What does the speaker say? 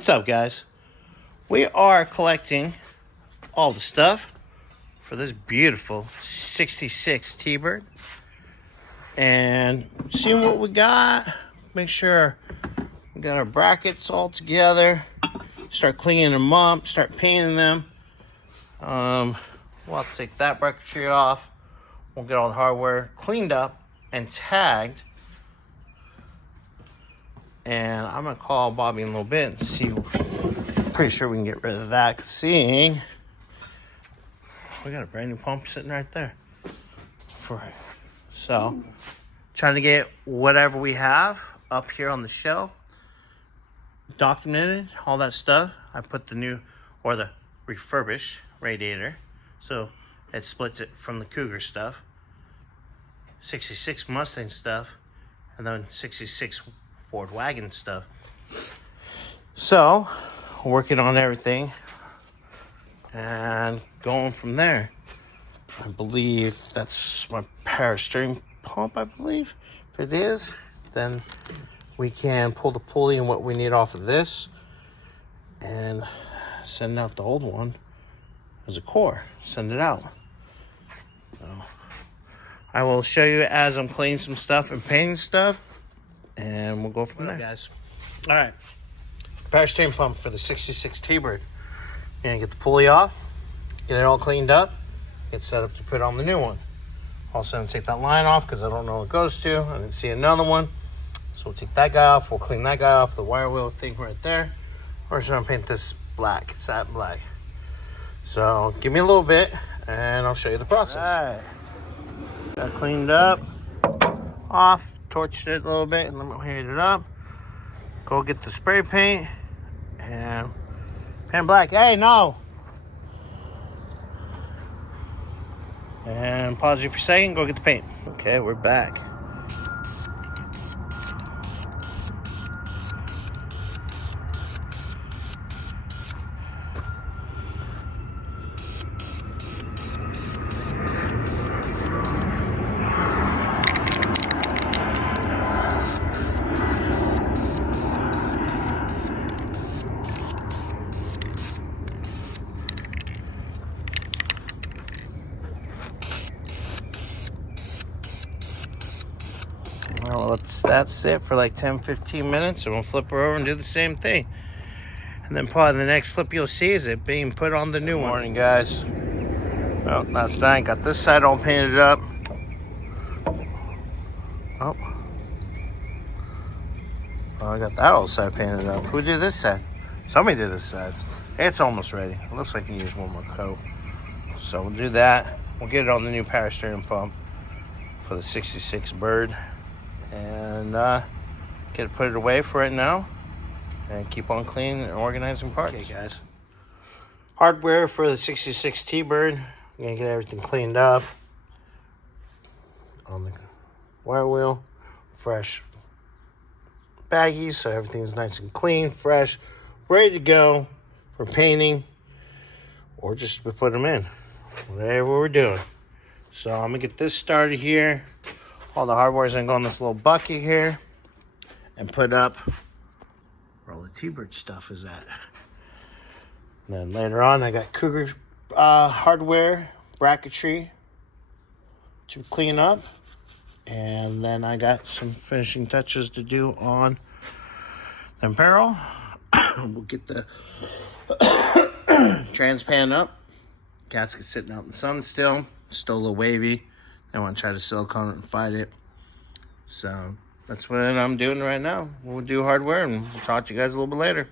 What's up, guys? We are collecting all the stuff for this beautiful 66 T-Bird and seeing what we got. Make sure we got our brackets all together. Start cleaning them up, start painting them. We'll have to take that bracketry off. We'll get all the hardware cleaned up and tagged. And I'm gonna call Bobby in a little bit and see. Pretty sure we can get rid of that. Seeing we got a brand new pump sitting right there. So trying to get whatever we have up here on the shelf documented, all that stuff. I put the new or the refurbished radiator, so it splits it from the Cougar stuff, 66 Mustang stuff, and then 66 Ford wagon stuff. So working on everything and going from there. I believe that's my power steering pump, I believe. If it is, then we can pull the pulley and what we need off of this and send out the old one as a core. Send it out. So I will show you as I'm cleaning some stuff and painting stuff, and we'll go from there, guys. All right, power steering pump for the 66 T-Bird. You're gonna get the pulley off, get it all cleaned up, get set up to put on the new one. Also gonna take that line off because I don't know where it goes to. I didn't see another one. So we'll take that guy off, we'll clean that guy off, the wire wheel thing right there. We're just gonna paint this black, satin black. So give me a little bit and I'll show you the process. All right, got cleaned up, off, torched it a little bit, and then we'll heat it up. Go get the spray paint and paint black. Hey, no. And pause you for a second, go get the paint. Okay, we're back. Well, that's it for like 10-15 minutes, and we'll flip her over and do the same thing. And then probably the next flip you'll see is it being put on the new one. Morning, guys. Well, that's done. Got this side all painted up. Oh, I got that whole side painted up. Who did this side? Somebody did this side. It's almost ready. It looks like you can use one more coat. So we'll do that. We'll get it on the new power steering pump for the 66 Bird. And put it away for right now and keep on cleaning and organizing parts. Okay, guys, hardware for the 66 T-Bird. I'm gonna get everything cleaned up on the wire wheel, fresh baggies, so everything's nice and clean, fresh, ready to go for painting or just to put them in, whatever we're doing. So I'm gonna get this started here. All the hardware is gonna go in this little bucket here and put up where all the T-Bird stuff is at. And then later on, I got Cougar hardware, bracketry to clean up. And then I got some finishing touches to do on the barrel. We'll get the trans pan up. Gasket sitting out in the sun still a little wavy. I want to try to silicone it and fight it. So that's what I'm doing right now. We'll do hardware and we'll talk to you guys a little bit later.